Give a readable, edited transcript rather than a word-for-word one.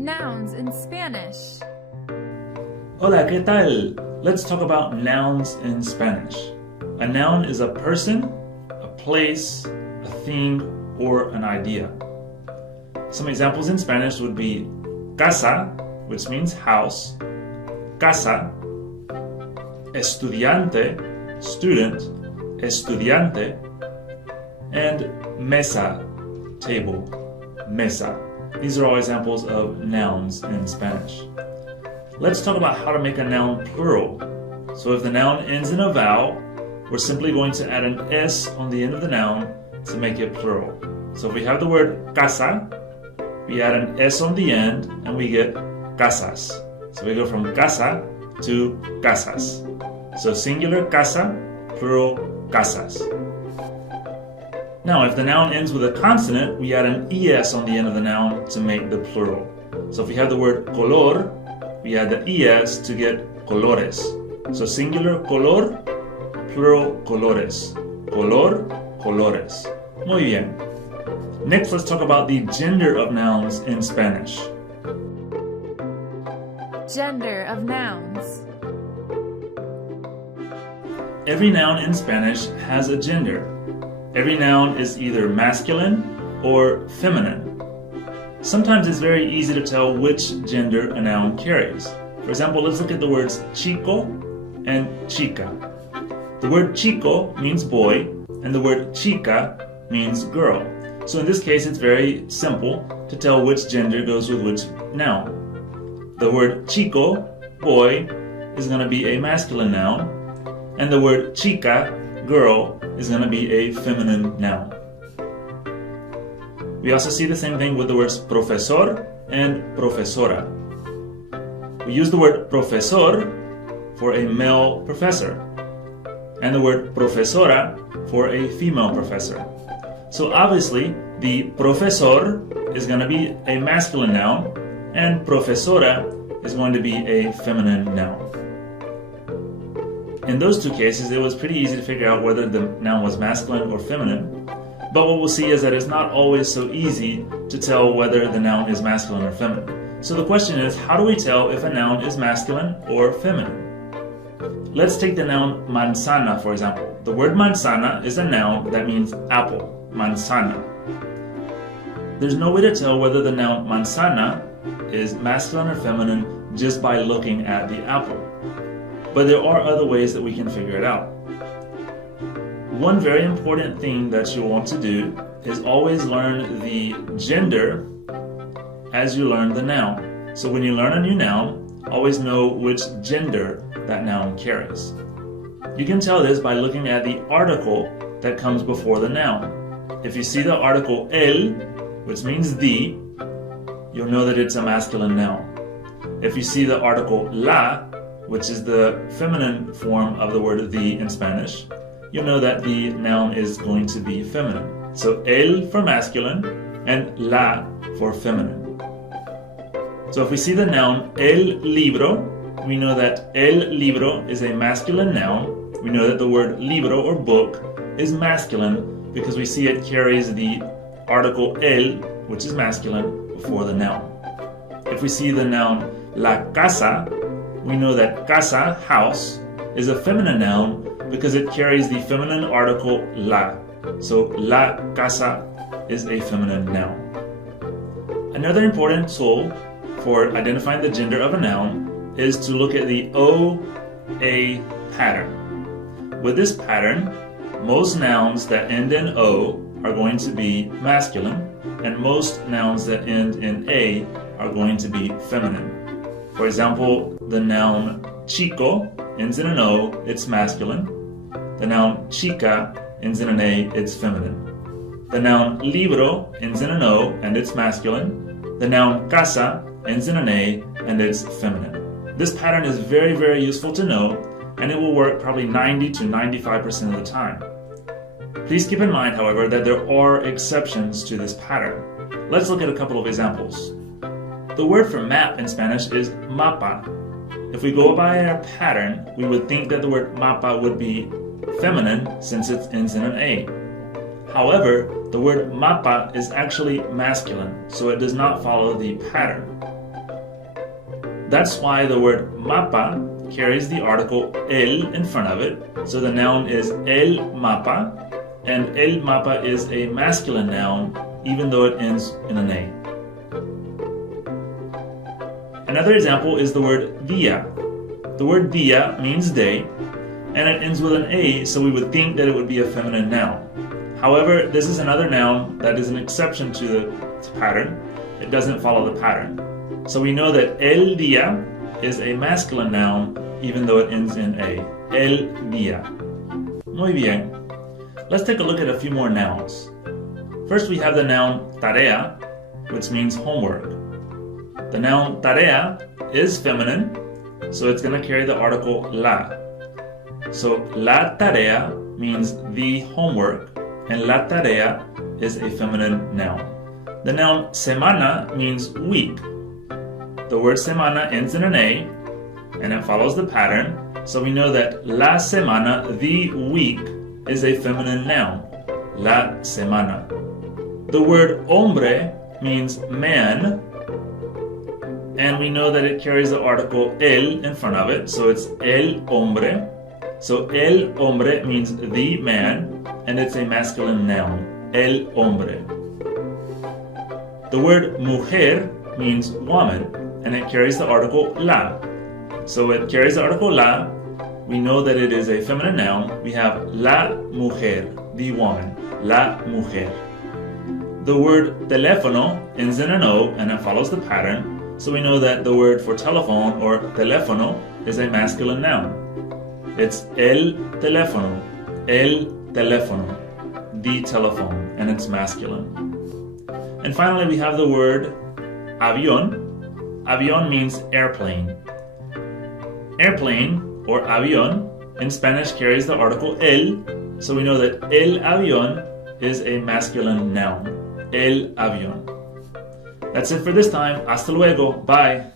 Nouns in Spanish. Hola, ¿qué tal? Let's talk about nouns in Spanish. A noun is a person, a place, a thing, or an idea. Some examples in Spanish would be casa, which means house, casa, estudiante, student, estudiante, and mesa, table, mesa. These are all examples of nouns in Spanish. Let's talk about how to make a noun plural. So if the noun ends in a vowel, we're simply going to add an S on the end of the noun to make it plural. So if we have the word casa, we add an S on the end and we get casas. So we go from casa to casas. So singular casa, plural casas. Now if the noun ends with a consonant, we add an ES on the end of the noun to make the plural. So if we have the word color, we add the ES to get colores. So singular color, plural colores. Color, colores. Muy bien. Next, let's talk about the gender of nouns in Spanish. Gender of nouns. Every noun in Spanish has a gender. Every noun is either masculine or feminine. Sometimes it's very easy to tell which gender a noun carries. For example, let's look at the words chico and chica. The word chico means boy, and the word chica means girl. So in this case, it's very simple to tell which gender goes with which noun. The word chico, boy, is going to be a masculine noun, and the word chica, girl, is going to be a feminine noun. We also see the same thing with the words profesor and profesora. We use the word profesor for a male professor, and the word profesora for a female professor. So obviously, the profesor is going to be a masculine noun, and profesora is going to be a feminine noun. In those two cases, it was pretty easy to figure out whether the noun was masculine or feminine. But what we'll see is that it's not always so easy to tell whether the noun is masculine or feminine. So the question is, how do we tell if a noun is masculine or feminine? Let's take the noun manzana, for example. The word manzana is a noun that means apple, manzana. There's no way to tell whether the noun manzana is masculine or feminine just by looking at the apple. But there are other ways that we can figure it out. One very important thing that you want to do is always learn the gender as you learn the noun. So when you learn a new noun, always know which gender that noun carries. You can tell this by looking at the article that comes before the noun. If you see the article el, which means the, you'll know that it's a masculine noun. If you see the article la, which is the feminine form of the word the in Spanish, you'll know that the noun is going to be feminine. So el for masculine and la for feminine. So if we see the noun el libro, we know that el libro is a masculine noun. We know that the word libro or book is masculine because we see it carries the article el, which is masculine, before the noun. If we see the noun la casa, we know that casa, house, is a feminine noun because it carries the feminine article la. So la casa is a feminine noun. Another important tool for identifying the gender of a noun is to look at the O-A pattern. With this pattern, most nouns that end in O are going to be masculine, and most nouns that end in A are going to be feminine. For example, the noun chico ends in an O, it's masculine. The noun chica ends in an A, it's feminine. The noun libro ends in an O and it's masculine. The noun casa ends in an A and it's feminine. This pattern is very, very useful to know, and it will work probably 90 to 95% of the time. Please keep in mind, however, that there are exceptions to this pattern. Let's look at a couple of examples. The word for map in Spanish is mapa. If we go by our pattern, we would think that the word mapa would be feminine since it ends in an A. However, the word mapa is actually masculine, so it does not follow the pattern. That's why the word mapa carries the article el in front of it. So the noun is el mapa, and el mapa is a masculine noun even though it ends in an A. Another example is the word dia. The word dia means day, and it ends with an A, so we would think that it would be a feminine noun. However, this is another noun that is an exception to the pattern. It doesn't follow the pattern. So we know that el dia is a masculine noun even though it ends in A. El dia. Muy bien. Let's take a look at a few more nouns. First we have the noun tarea, which means homework. The noun tarea is feminine, so it's going to carry the article la. So la tarea means the homework, and la tarea is a feminine noun. The noun semana means week. The word semana ends in an A, and it follows the pattern, so we know that la semana, the week, is a feminine noun. La semana. The word hombre means man, and we know that it carries the article el in front of it, so it's el hombre. So el hombre means the man, and it's a masculine noun. El hombre. The word mujer means woman, and it carries the article la. So it carries the article la. We know that it is a feminine noun. We have la mujer, the woman. La mujer. The word teléfono ends in an O, and it follows the pattern. So we know that the word for telephone, or teléfono, is a masculine noun. It's el teléfono, the telephone, and it's masculine. And finally, we have the word avión. Avión means airplane. Airplane, or avión, in Spanish carries the article el, so we know that el avión is a masculine noun. El avión. That's it for this time. Hasta luego. Bye.